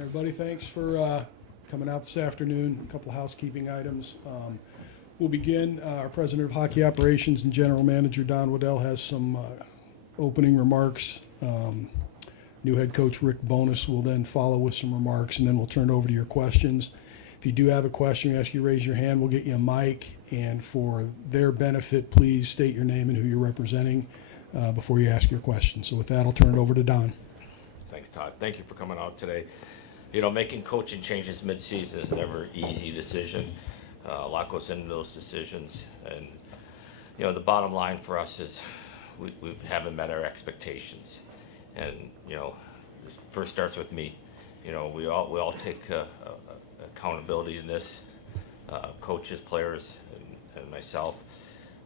Everybody, thanks for coming out this afternoon. A couple of housekeeping items. We'll begin. Our President of Hockey Operations and General Manager Don Waddell has some opening remarks. New head coach Rick Bowness will then follow with some remarks, and then we'll turn it over to your questions. If you do have a question, we ask you to raise your hand. We'll get you a mic, and for their benefit, please state your name and who you're representing before you ask your question. So with that, I'll turn it over to Don. Thanks, Todd. Thank you for coming out today. You know, making coaching changes mid-season is never an easy decision. A lot goes into those decisions. And, you know, the bottom line for us is we haven't met our expectations. And, you know, it first starts with me. You know, we all take accountability in this, coaches, players, and myself.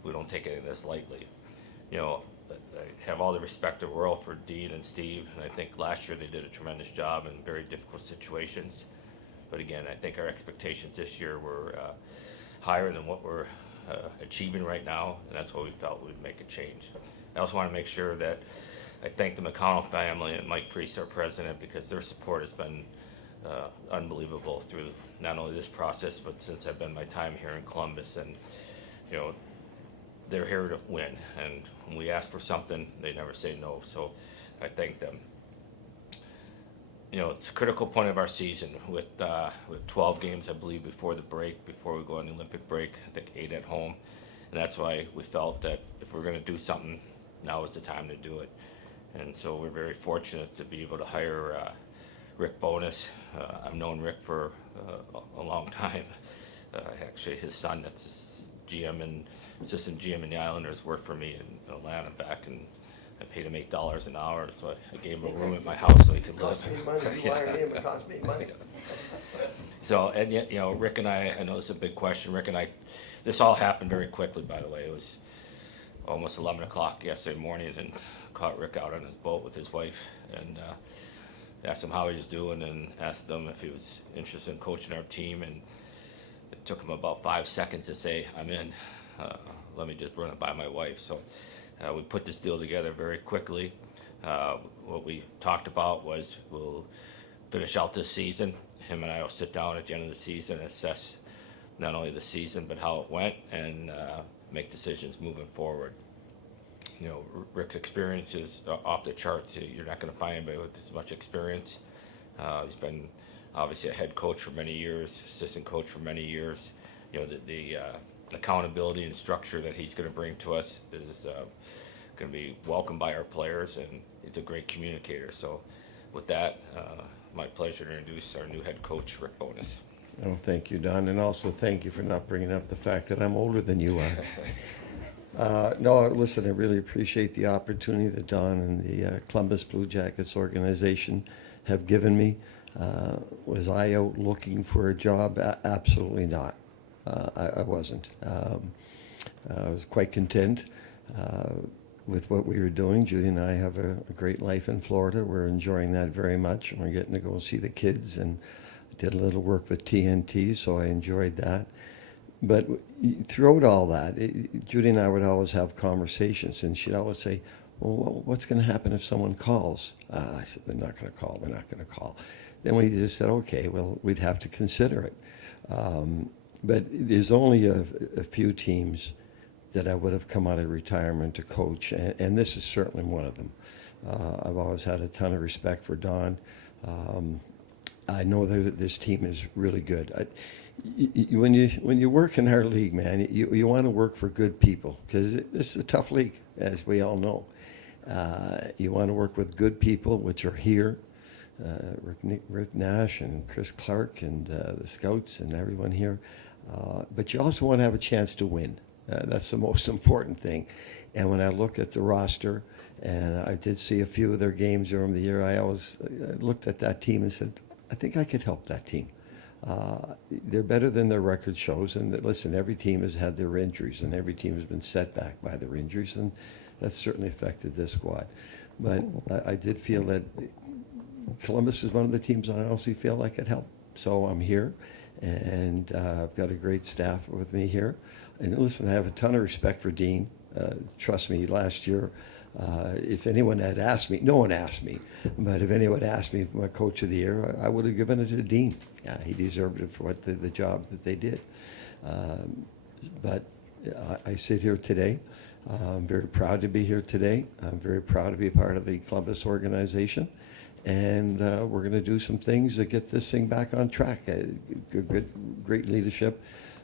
We don't take any of this lightly. You know, I have all the respect in the world for Dean and Steve, and I think last year they did a tremendous job in very difficult situations. But again, I think our expectations this year were higher than what we're achieving right now, and that's why we felt we'd make a change. I also want to make sure that I thank the McConnell family and Mike Priest, our president, because their support has been unbelievable through not only this process, but since I've been my time here in Columbus. And, you know, they're here to win, and when we ask for something, they never say no, so I thank them. You know, it's a critical point of our season with 12 games, I believe, before the break, before we go on the Olympic break, I think 8 at home, and that's why we felt that if we're going to do something, now is the time to do it. And so we're very fortunate to be able to hire Rick Bowness. I've known Rick for a long time. Actually, his son, that's his GM and assistant GM in the Islanders, worked for me in Atlanta back, and I paid him $8 an hour, so I gave him a room at my house so he could live. Cost me money. You hired him, it cost me money. So, and yet, you know, Rick and I know this is a big question. Rick and I, this all happened very quickly, by the way. It was almost 11 o'clock yesterday morning, and caught Rick out on his boat with his wife, and asked him how he was doing, and asked him if he was interested in coaching our team, and it took him about 5 seconds to say, I'm in. Let me just run it by my wife. So we put this deal together very quickly. What we talked about was we'll finish out this season. Him and I will sit down at the end of the season and assess not only the season but how it went, and make decisions moving forward. You know, Rick's experience is off the charts. You're not going to find anybody with as much experience. He's been obviously a head coach for many years, assistant coach for many years. You know, the accountability and structure that he's going to bring to us is going to be welcomed by our players, and he's a great communicator. So with that, my pleasure to introduce our new head coach, Rick Bowness. Oh, thank you, Don, and also thank you for not bringing up the fact that I'm older than you are. No, listen, I really appreciate the opportunity that Don and the Columbus Blue Jackets organization have given me. Was I out looking for a job? Absolutely not. I wasn't. I was quite content with what we were doing. Judy and I have a great life in Florida. We're enjoying that very much. We're getting to go see the kids, and did a little work with TNT, so I enjoyed that. But throughout all that, Judy and I would always have conversations, and she'd always say, well, what's going to happen if someone calls? I said, they're not going to call. They're not going to call. Then we just said, okay, well, we'd have to consider it. But there's only a few teams that I would have come out of retirement to coach, and this is certainly one of them. I've always had a ton of respect for Don. I know that this team is really good. When you work in our league, man, you want to work for good people, because this is a tough league, as we all know. You want to work with good people, which are here. Rick Nash and Chris Clark and the scouts and everyone here. But you also want to have a chance to win. That's the most important thing. And when I look at the roster, and I did see a few of their games during the year, I looked at that team and said, I think I could help that team. They're better than their record shows. And listen, every team has had their injuries, and every team has been set back by their injuries, and that's certainly affected this squad. But I did feel that Columbus is one of the teams I honestly feel like could help. So I'm here, and I've got a great staff with me here. And listen, I have a ton of respect for Dean. Trust me, last year, if anyone had asked me, no one asked me, but if anyone had asked me for my coach of the year, I would have given it to Dean. He deserved it for what the job that they did. But I sit here today. I'm very proud to be here today. I'm very proud to be a part of the Columbus organization. And we're going to do some things to get this thing back on track. Great leadership.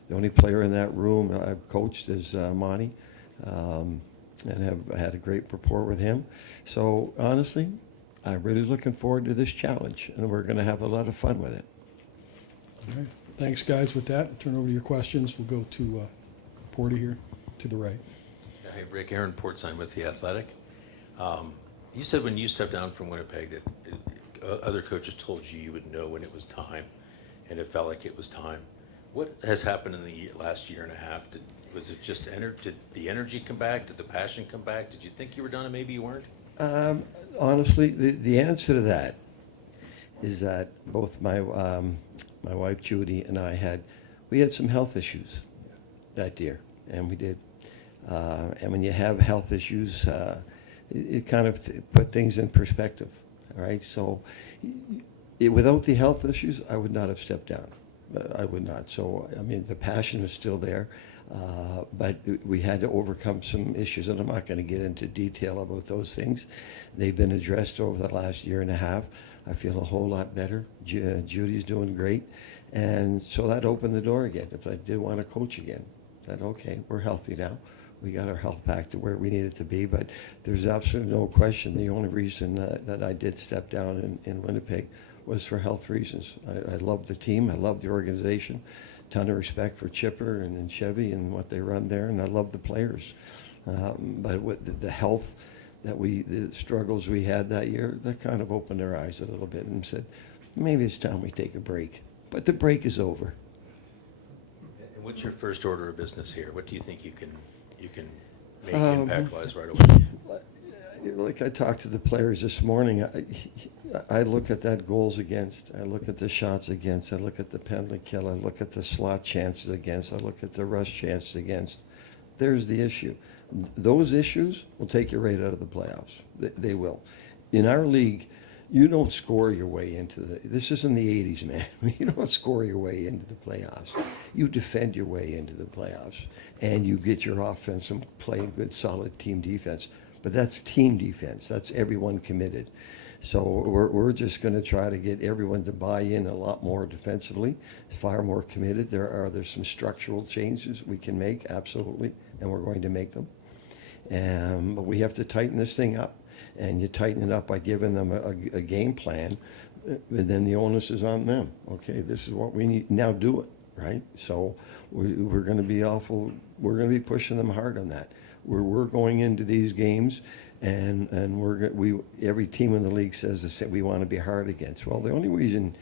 The only player in that room I've coached is Monty, and have had a great rapport with him. So honestly, I'm really looking forward to this challenge, and we're going to have a lot of fun with it. All right. Thanks, guys. With that, turn over to your questions. We'll go to Porter here to the right. Hey, Rick, Aaron Portzine with The Athletic. You said when you stepped down from Winnipeg that other coaches told you you would know when it was time, and it felt like it was time. What has happened in the last year and a half? Was it just did the energy come back? Did the passion come back? Did you think you were done and maybe you weren't? Honestly, the answer to that is that both my wife Judy and I had some health issues that year, and we did. And when you have health issues, it kind of put things in perspective, all right? So without the health issues, I would not have stepped down. I would not. So, I mean, the passion is still there, but we had to overcome some issues, and I'm not going to get into detail about those things. They've been addressed over the last year and a half. I feel a whole lot better. Judy's doing great. And so that opened the door again. If I did want to coach again, that okay, we're healthy now. We got our health back to where we needed to be, but there's absolutely no question. The only reason that I did step down in Winnipeg was for health reasons. I love the team. I love the organization. Ton of respect for Chipper and Chevy and what they run there, and I love the players. But with the health the struggles we had that year, that kind of opened our eyes a little bit and said, maybe it's time we take a break. But the break is over. And what's your first order of business here? What do you think you can make impact-wise right away? Like I talked to the players this morning, I look at that goals against, I look at the shots against, I look at the penalty kill, I look at the slot chances against, I look at the rush chances against. There's the issue. Those issues will take you right out of the playoffs. They will. In our league, you don't score your way into this isn't the 80s, man. You don't score your way into the playoffs. You defend your way into the playoffs, and you get your offense and play good, solid team defense. But that's team defense. That's everyone committed. So we're just going to try to get everyone to buy in a lot more defensively, far more committed. There's some structural changes we can make, absolutely, and we're going to make them. But we have to tighten this thing up. And you tighten it up by giving them a game plan, and then the onus is on them. Okay, this is what we need. Now do it, right? So we're going to be we're going to be pushing them hard on that. We're going into these games, and every team in the league says that we want to be hard against. Well, the only reason,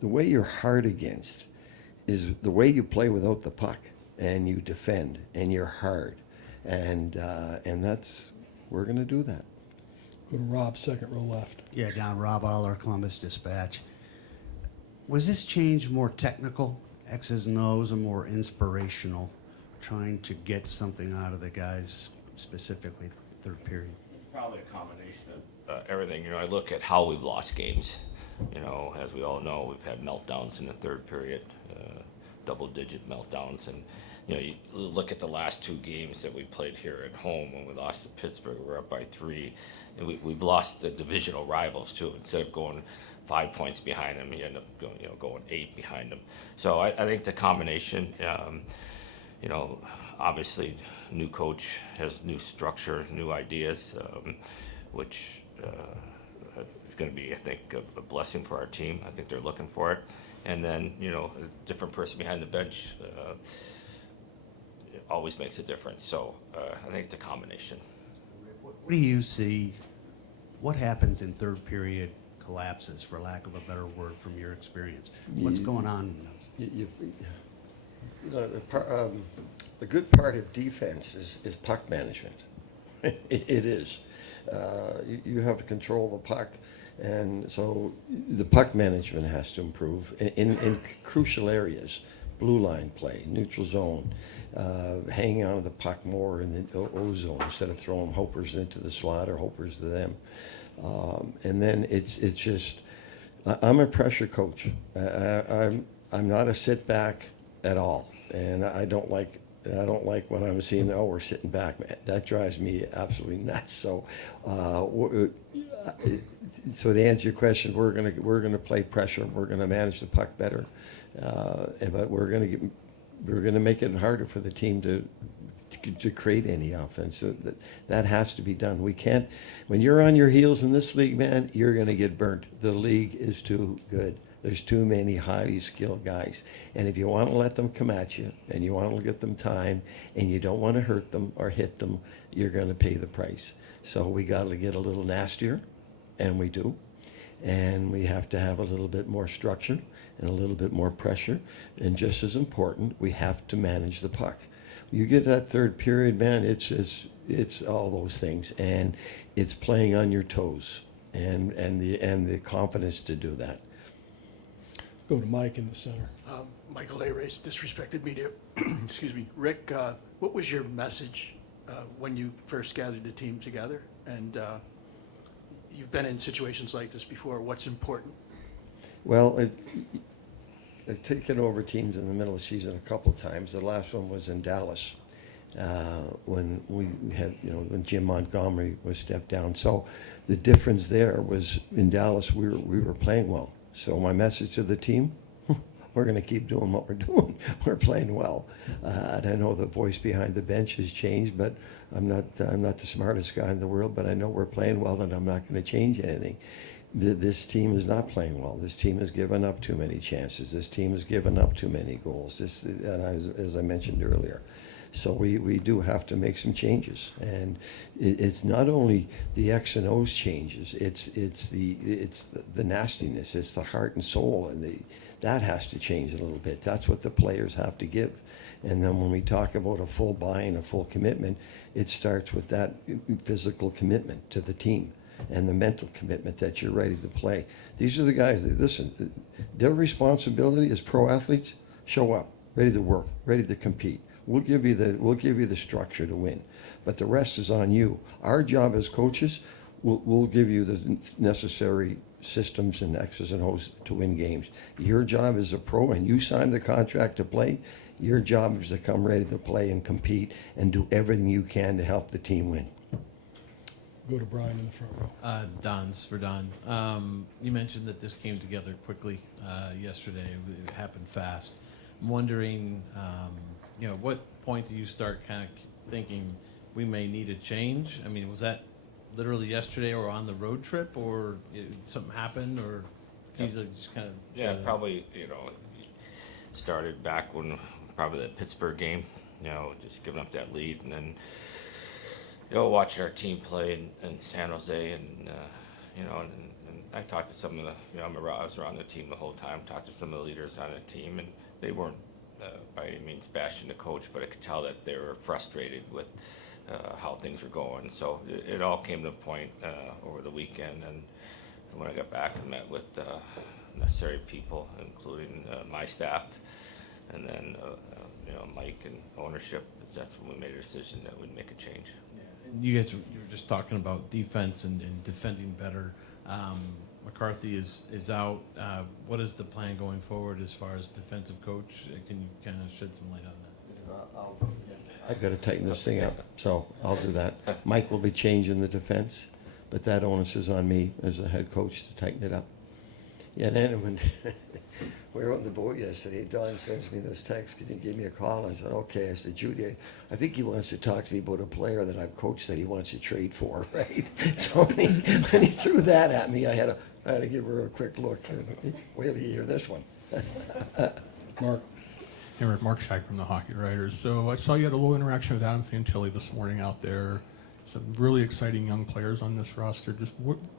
the way you're hard against is the way you play without the puck, and you defend, and you're hard. And we're going to do that. Go to Rob, second row left. Yeah, Don Rob Aller, Columbus Dispatch. Was this change more technical, X's and O's, or more inspirational, trying to get something out of the guys, specifically third period? It's probably a combination of everything. I look at how we've lost games. As we all know, we've had meltdowns in the third period, double-digit meltdowns, and you know, you look at the last 2 games that we played here at home. When we lost to Pittsburgh, we were up by 3, and we've lost the divisional rivals too. Instead of going 5 points behind them, you end up going 8 behind them. So I think the combination, you know, obviously, new coach has new structure, new ideas, which is going to be, I think, a blessing for our team. I think they're looking for it. And then, you know, a different person behind the bench it always makes a difference. So I think it's a combination. What do you see, what happens in third period collapses, for lack of a better word, from your experience? What's going on in those? You know, a good part of defense is puck management. It is. You have to control the puck, and so the puck management has to improve in crucial areas. Blue line play, neutral zone, hanging on to the puck more in the O zone instead of throwing hopers into the slot or hopers to them. And then it's just, I'm a pressure coach. I'm not a sit back at all, and I don't like when I'm seeing, oh, we're sitting back, man. That drives me absolutely nuts. So, so to answer your question, we're gonna play pressure. We're gonna manage the puck better, but we're gonna make it harder for the team to create any offense. So that has to be done. We can't. When you're on your heels in this league, man, you're gonna get burnt. The league is too good. There's too many highly skilled guys. And if you want to let them come at you and you want to get them time and you don't want to hurt them or hit them, you're going to pay the price. So we got to get a little nastier, and we do. And we have to have a little bit more structure and a little bit more pressure. And just as important, we have to manage the puck. You get that third period, man, it's all those things. And it's playing on your toes and the confidence to do that. Go to Mike in the center. Michael A. Race, Disrespected Media. Excuse me. Rick, what was your message when you first gathered the team together? And you've been in situations like this before. What's important? Well, I've taken over teams in the middle of the season a couple of times. The last one was in Dallas when we had, when Jim Montgomery was stepped down. So the difference there was in Dallas we were playing well. So my message to the team, we're going to keep doing what we're doing. We're playing well. And I know the voice behind the bench has changed, but I'm not the smartest guy in the world, but I know we're playing well and I'm not going to change anything. This team is not playing well. This team has given up too many chances. This team has given up too many goals, as I mentioned earlier. So we do have to make some changes, and it's not only the X and O's changes. It's the nastiness. It's the heart and soul, and that has to change a little bit. That's what the players have to give. And then when we talk about a full buy-in, a full commitment, it starts with that physical commitment to the team and the mental commitment that you're ready to play. These are the guys that, listen, their responsibility as pro athletes: show up, ready to work, ready to compete. We'll give you the structure to win, but the rest is on you. Our job as coaches, we'll give you the necessary systems and X's and O's to win games. Your job as a pro, and you signed the contract to play, your job is to come ready to play and compete and do everything you can to help the team win. Go to Brian in the front row. Don's for Don. You mentioned that this came together quickly yesterday. It happened fast. I'm wondering, what point do you start kind of thinking we may need a change? I mean, was that literally yesterday or on the road trip, or something happened, or can you just kind of share that? Probably, started back when probably the Pittsburgh game, just giving up that lead, and then, watching our team play in San Jose, and I talked to some of the, I was around the team the whole time, talked to some of the leaders on the team, and they weren't by any means bashing the coach, but I could tell that they were frustrated with how things were going. So it all came to a point over the weekend, and when I got back and met with necessary people, including my staff, and then Mike and ownership, that's when we made a decision that we'd make a change. Yeah. And you guys, you were just talking about defense and defending better. McCarthy is out. What is the plan going forward as far as defensive coach? Can you kind of shed some light on that? I've got to tighten this thing up, so I'll do that. Mike will be changing the defense, but that onus is on me as a head coach to tighten it up. Yeah, and then when we were on the boat yesterday, Don sends me this text, "Can you give me a call?" I said, "Okay." I said, "Judy, I think he wants to talk to me about a player that I've coached that he wants to trade for," right? So when he threw that at me, I had to give her a quick look. Wait till you hear this one. Mark? Hey, Rick, Mark Scheich from the Hockey Writers. So I saw you had a little interaction with Adam Fantilli this morning out there. Some really exciting young players on this roster. Just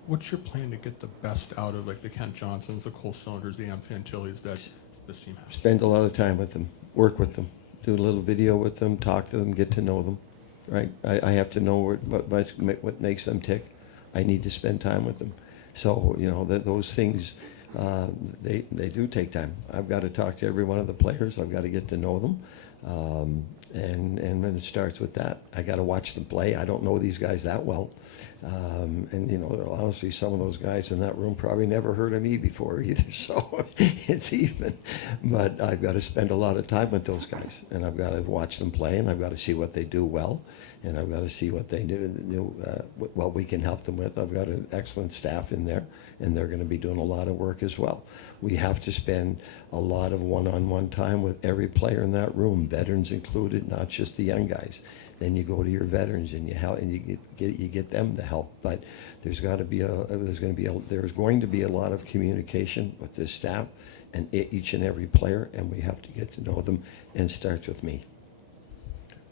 what's your plan to get the best out of like the Kent Johnsons, the Cole Cylinders, the Adam Fantillis that this team has? Spend a lot of time with them, work with them, do a little video with them, talk to them, get to know them, right? I have to know what makes them tick. I need to spend time with them. So, you know, those things, they do take time. I've got to talk to every one of the players. I've got to get to know them. And then it starts with that. I got to watch them play. I don't know these guys that well. And, you know, honestly, some of those guys in that room probably never heard of me before either. So it's even. But I've got to spend a lot of time with those guys. And I've got to watch them play. And I've got to see what they do well. And I've got to see what they do, what we can help them with. I've got an excellent staff in there. And they're going to be doing a lot of work as well. We have to spend a lot of one-on-one time with every player in that room, veterans included, not just the young guys. Then you go to your veterans and you get them to help. But there's going to be a lot of communication with this staff and each and every player, and we have to get to know them. And it starts with me.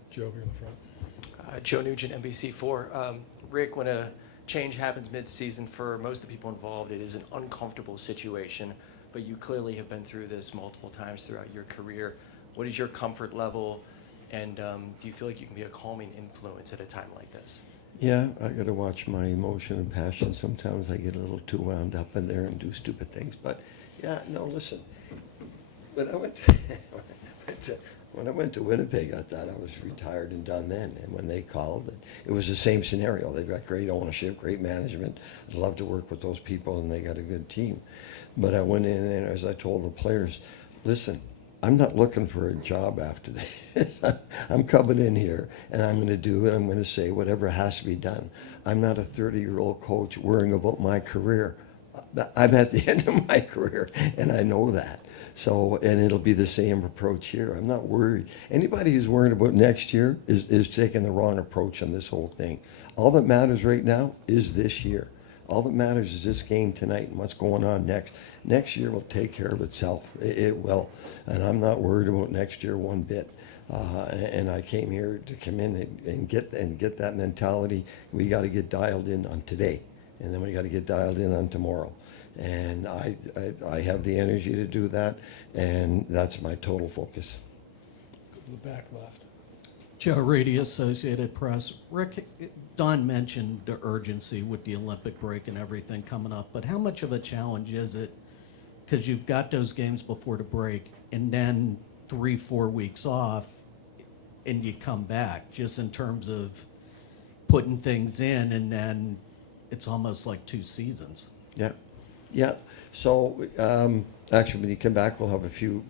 Joe, here in the front. Joe Nugent, NBC4. Rick, when a change happens mid-season, for most of the people involved, it is an uncomfortable situation, but you clearly have been through this multiple times throughout your career. What is your comfort level, and do you feel like you can be a calming influence at a time like this? Yeah, I got to watch my emotion and passion. Sometimes I get a little too wound up in there and do stupid things. But yeah, no, listen. When I went to Winnipeg, I thought I was retired and done then. And when they called, it was the same scenario. They've got great ownership, great management. I'd love to work with those people, and they got a good team. But I went in and, as I told the players, listen, I'm not looking for a job after this. I'm coming in here, and I'm going to do it. I'm going to say whatever has to be done. I'm not a 30-year-old coach worrying about my career. I'm at the end of my career, and I know that. So, and it'll be the same approach here. I'm not worried. Anybody who's worried about next year is taking the wrong approach on this whole thing. All that matters right now is this year. All that matters is this game tonight and what's going on next. Next year will take care of itself. It will. And I'm not worried about next year one bit. And I came here to come in and get that mentality. We got to get dialed in on today, and then we got to get dialed in on tomorrow. And I have the energy to do that, and that's my total focus. Go to the back left. Joe Reedy, Associated Press. Rick, Don mentioned the urgency with the Olympic break and everything coming up, but how much of a challenge is it? Because you've got those games before the break, and then 3-4 weeks off, and you come back, just in terms of putting things in, and then it's almost like 2 seasons. Yeah. Yeah. So actually, when you come back, we'll have a few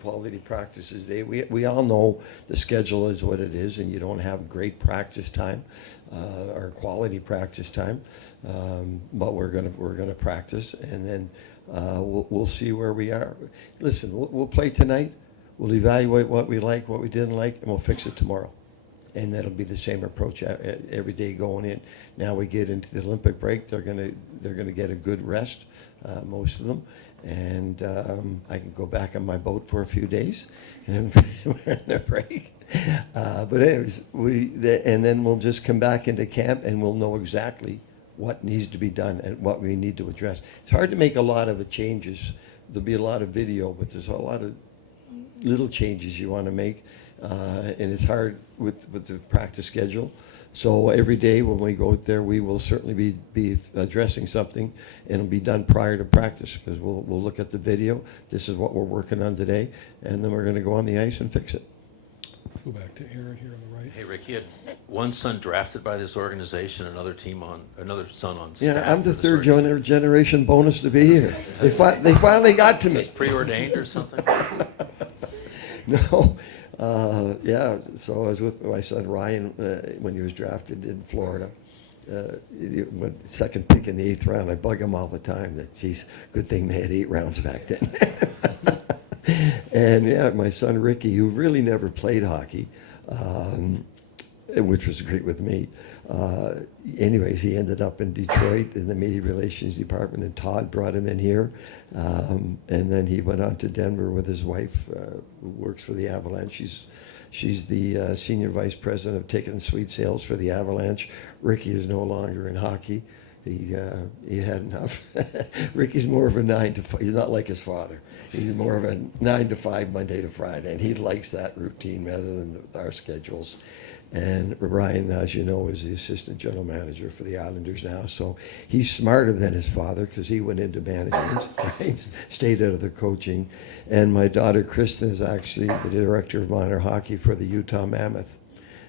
quality practices today. We all know the schedule is what it is, and you don't have great practice time or quality practice time. But we're gonna practice, and then we'll see where we are. Listen, we'll play tonight. We'll evaluate what we like, what we didn't like, and we'll fix it tomorrow. And that'll be the same approach every day going in. Now we get into the Olympic break. They're gonna get a good rest, most of them, and I can go back on my boat for a few days, and we're in the break. But anyways, and then we'll just come back into camp, and we'll know exactly what needs to be done and what we need to address. It's hard to make a lot of the changes. There'll be a lot of video, but there's a lot of little changes you want to make, and it's hard with the practice schedule. So every day when we go out there, we will certainly be addressing something, and it'll be done prior to practice, because we'll look at the video. This is what we're working on today, and then we're going to go on the ice and fix it. Go back to Aaron here on the right. Hey, Rick, you had one son drafted by this organization, another son on staff. Yeah, I'm the for this third organization. generation bonus to be here. They finally got to Is me. this preordained or something? No, Yeah, so I was with my son Ryan when he was drafted in Florida. He went second pick in the 8th round. I bug him all the time that, geez, good thing they had 8 rounds back then. And yeah, my son Ricky, who really never played hockey, which was great with me. Anyways, he ended up in Detroit in the media relations department, and Todd brought him in here. And then he went on to Denver with his wife, who works for the Avalanche. She's the senior vice president of ticket and suite sales for the Avalanche. Ricky is no longer in hockey. He had enough. Ricky's more of a 9 to 5. He's not like his father. He's more of a 9 to 5 Monday to Friday, and he likes that routine rather than our schedules. And Ryan, as you know, is the assistant general manager for the Islanders now. So he's smarter than his father because he went into management, right? Stayed out of the coaching. And my daughter Kristen is actually the director of minor hockey for the Utah Mammoth.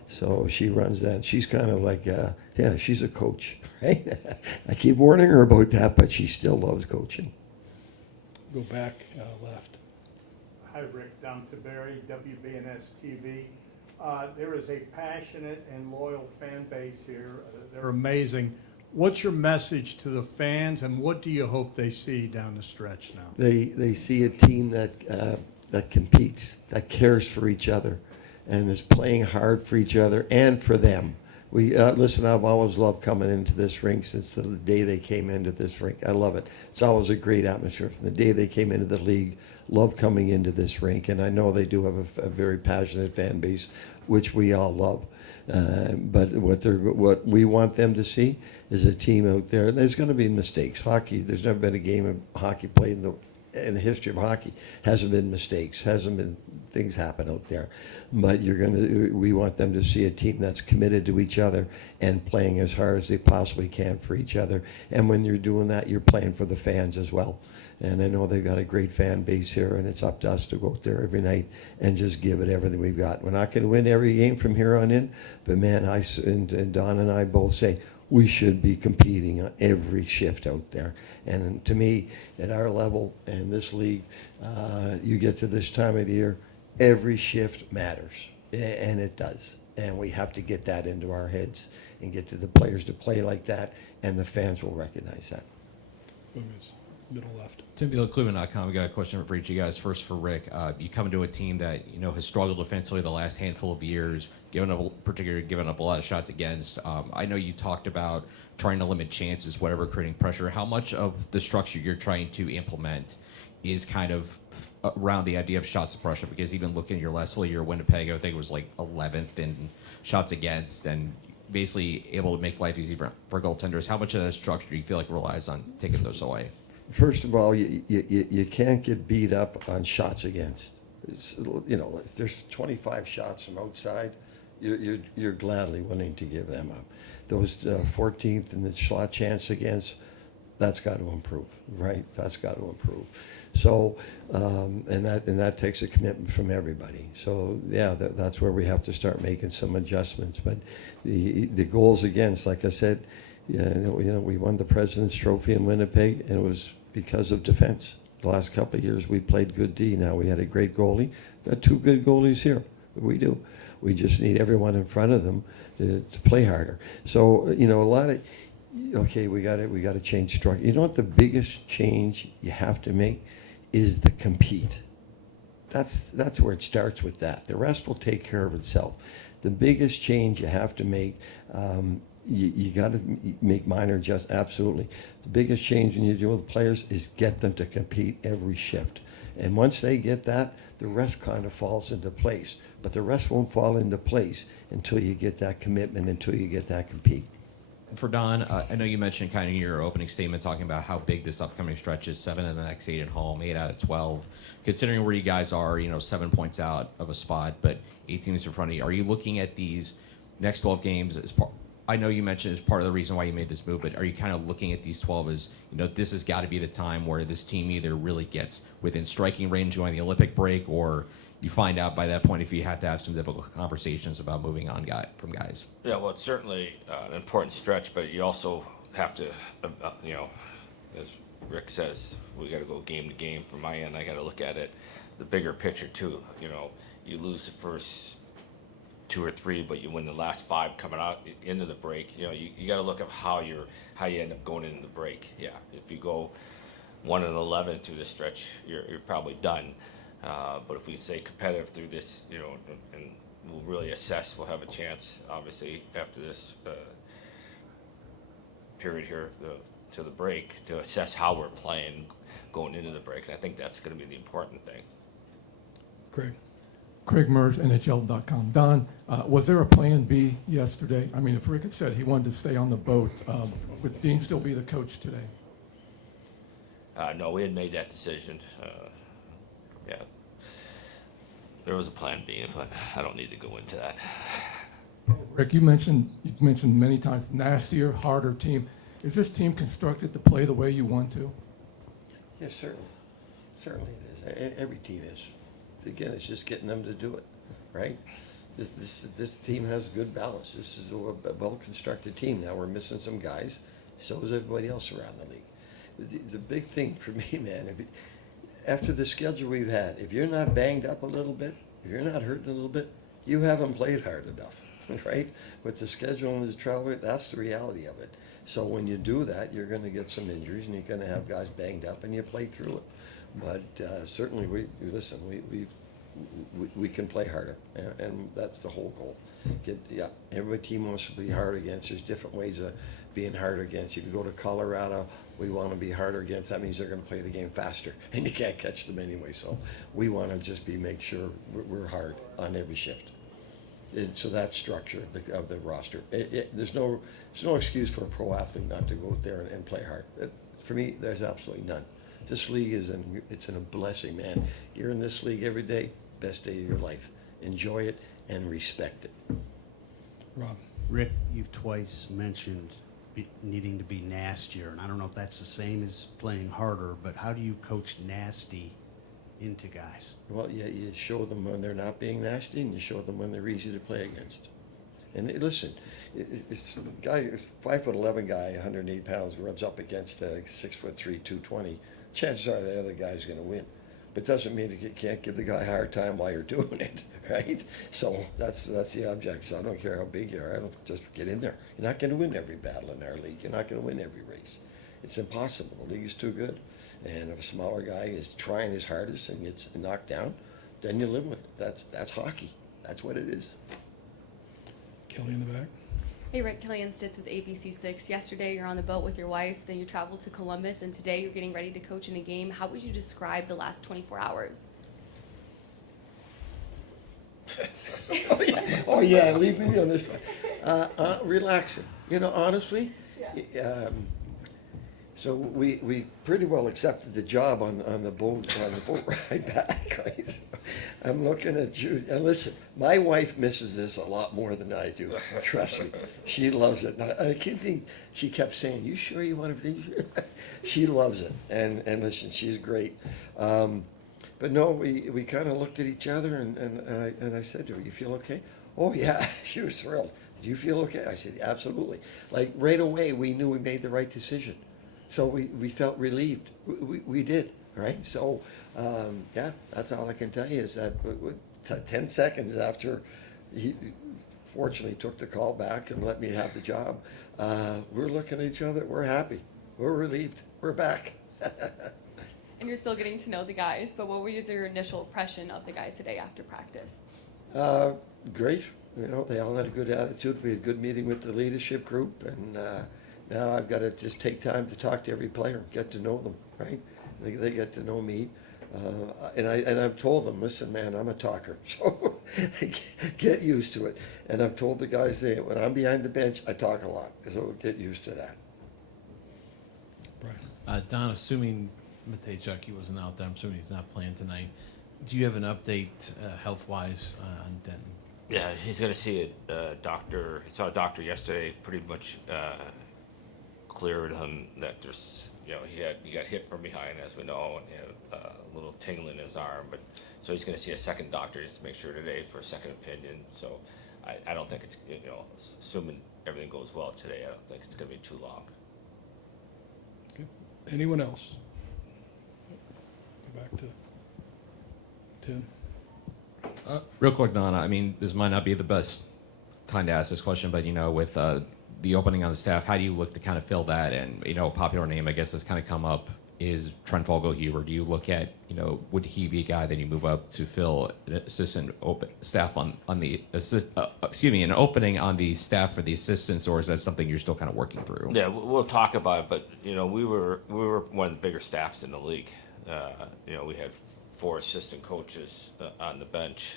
So she runs that. She's kind of like, yeah, she's a coach, right? I keep warning her about that, but she still loves coaching. Go back left. Hi, Rick. Down to Barry, WBNS TV. There is a passionate and loyal fan base here. They're amazing. What's your message to the fans, and what do you hope they see down the stretch now? They see a team that competes, that cares for each other, and is playing hard for each other and for them. Listen, I've always loved coming into this rink since the day they came into this rink. I love it. It's always a great atmosphere. From the day they came into the league, love coming into this rink, and I know they do have a very passionate fan base, which we all love. But what we want them to see is a team out there. There's going to be mistakes. Hockey. There's never been a game of hockey played in the history of hockey. Hasn't been mistakes. Hasn't been things happen out there. But we want them to see a team that's committed to each other and playing as hard as they possibly can for each other. And when you're doing that, you're playing for the fans as well. And I know they've got a great fan base here, and it's up to us to go out there every night and just give it everything we've got. We're not going to win every game from here on in, but man, and Don and I both say we should be competing on every shift out there. And to me, at our level and this league, you get to this time of the year, every shift matters, and it does. And we have to get that into our heads and get to the players to play like that, and the fans will recognize that. Boomers, middle left. Tim Beal, Cleveland.com. We got a question for each of you guys. First for Rick. You come into a team that has struggled defensively the last handful of years, given up a lot of shots against. I know you talked about trying to limit chances, whatever, creating pressure. How much of the structure you're trying to implement is kind of around the idea of shot suppression? Because even looking at your last full year, Winnipeg, I think it was like 11th in shots against, and basically able to make life easy for goaltenders. How much of that structure do you feel like relies on taking those away? First of all, you can't get beat up on shots against. If there's 25 shots from outside, you're gladly willing to give them up. Those 14th and the shot chance against, that's got to improve, right? That's got to improve. So, and that takes a commitment from everybody. So, yeah, that's where we have to start making some adjustments. But the goals against, like I said, we won the President's Trophy in Winnipeg, and it was because of defense. The last couple of years, we played good D. Now we had a great goalie. Got 2 good goalies here. We do. We just need everyone in front of them to play harder. So, a lot of. Okay, we got to change structure. You know what the biggest change you have to make is the compete. That's where it starts with that. The rest will take care of itself. The biggest change you have to make, you got to make minor adjustments. Absolutely. The biggest change when you deal with players is get them to compete every shift. And once they get that, the rest kind of falls into place. But the rest won't fall into place until you get that commitment, until you get that compete. For Don, I know you mentioned kind of in your opening statement talking about how big this upcoming stretch is, 7 of the next 8 at home, 8 out of 12. Considering where you guys are, 7 points out of a spot, but 8 teams in front of you, are you looking at these next 12 games as part? I know you mentioned as part of the reason why you made this move, but are you kind of looking at these 12 as, this has got to be the time where this team either really gets within striking range going the Olympic break, or you find out by that point if you have to have some difficult conversations about moving on from guys? Yeah, well, it's certainly an important stretch, but you also have to, as Rick says, we got to go game to game. From my end, I got to look at it, the bigger picture too. you lose the first 2 or 3, but you win the last 5 coming out into the break. You know, you got to look at how you end up going into the break. Yeah, if you go 1-11 through the stretch, you're probably done. But if we stay competitive through this, you know, and we'll really assess, we'll have a chance, obviously, after this period here to the break, to assess how we're playing going into the break. And I think that's going to be the important thing. Craig? Craig Merge, NHL.com. Don, was there a plan B yesterday? I mean, if Rick had said he wanted to stay on the boat, would Dean still be the coach today? No, we had made that decision. Yeah, there was a plan B, but I don't need to go into that. Rick, you've mentioned many times nastier, harder team. Is this team constructed to play the way you want to? Yes, certainly. Certainly it is. Every team is. Again, it's just getting them to do it, right? This team has good balance. This is a well-constructed team. Now we're missing some guys. So is everybody else around the league. The big thing for me, man, after the schedule we've had, if you're not banged up a little bit, if you're not hurting a little bit, you haven't played hard enough, right? With the schedule and the travel, that's the reality of it. So when you do that, you're going to get some injuries and you're going to have guys banged up, and you play through it. But certainly, we can play harder, and that's the whole goal. Every team wants to be hard against. There's different ways of being hard against. If you go to Colorado, we want to be harder against. That means they're going to play the game faster, and you can't catch them anyway. So we want to just make sure we're hard on every shift. So that structure of the roster. There's no excuse for a pro athlete not to go out there and play hard. For me, there's absolutely none. This league it's a blessing, man. You're in this league every day, best day of your life. Enjoy it and respect it. Rob? Rick, you've twice mentioned needing to be nastier, and I don't know if that's the same as playing harder, but how do you coach nasty into guys? Well, yeah, you show them when they're not being nasty, and you show them when they're easy to play against. And listen, it's a guy, a 5'11" guy, 108 pounds, runs up against a 6'3", 220. Chances are the other guy's going to win. But doesn't mean you can't give the guy a hard time while you're doing it, right? So that's the object. So I don't care how big you are. I don't just get in there. You're not going to win every battle in our league. You're not going to win every race. It's impossible. The league is too good. And if a smaller guy is trying his hardest and gets knocked down, then you live with it. That's hockey. That's what it is. Kelly in the back? Hey Rick, Kellyanne Stitz with ABC6. Yesterday you're on the boat with your wife, then you traveled to Columbus, and today you're getting ready to coach in a game. How would you describe the last 24 hours? Oh yeah, leave me on this one. Relaxing. You know, honestly, so we pretty well accepted the job on the boat ride back, right? So I'm looking at you, and listen, my wife misses this a lot more than I do. Trust me, she loves it. I can't think. She kept saying, "You sure you want to?" She loves it, and listen, she's great. But no, we kind of looked at each other, and I said to her, "You feel okay?" Oh yeah, she was thrilled. "Do you feel okay?" I said, "Absolutely." Like right away, we knew we made the right decision. So we felt relieved. We did, right? So, yeah, that's all I can tell you is that 10 seconds after he fortunately took the call back and let me have the job, we're looking at each other. We're happy. We're relieved. We're back. And you're still getting to know the guys, but what was your initial impression of the guys today after practice? Great. You know, they all had a good attitude. We had a good meeting with the leadership group, and now I've got to just take time to talk to every player, get to know them, right? They get to know me. And I've told them, listen, man, I'm a talker, so get used to it. And I've told the guys that when I'm behind the bench, I talk a lot, so get used to that. Brian? Don, assuming Matejchuk wasn't out there, I'm assuming he's not playing tonight. Do you have an update health-wise on Denton? Yeah, he's going to see a doctor. He saw a doctor yesterday, pretty much cleared him that there's, you know, he got hit from behind, as we know, and he had a little tingle in his arm. But so he's going to see a second doctor just to make sure today for a second opinion. So I don't think it's, you know, assuming everything goes well today, I don't think it's going to be too long. Okay. Anyone else? Go back to Tim. Real quick, Donna, I mean, this might not be the best time to ask this question, but, with the opening on the staff, how do you look to kind of fill that? And, a popular name, I guess, has kind of come up is Trent Fogelhuber. Do you look at, would he be a guy that you move up to fill an assistant staff on the, an opening on the staff for the assistants, or is that something you're still kind of working through? Yeah, we'll talk about it, but, we were one of the bigger staffs in the league. We had 4 assistant coaches on the bench.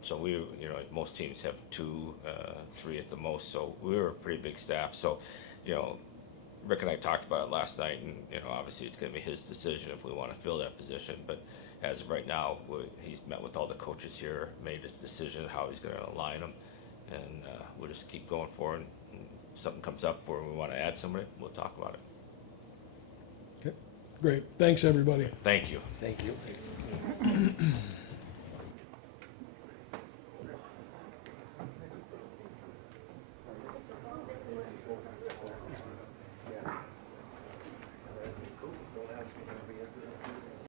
So we, most teams have 2, 3 at the most. So we were a pretty big staff. So, Rick and I talked about it last night, and obviously it's going to be his decision if we want to fill that position. But as of right now, he's met with all the coaches here, made a decision how he's going to align them, and we'll just keep going forward. And if something comes up where we want to add somebody, we'll talk about it. Okay, great. Thanks, everybody. Thank you. Thank you.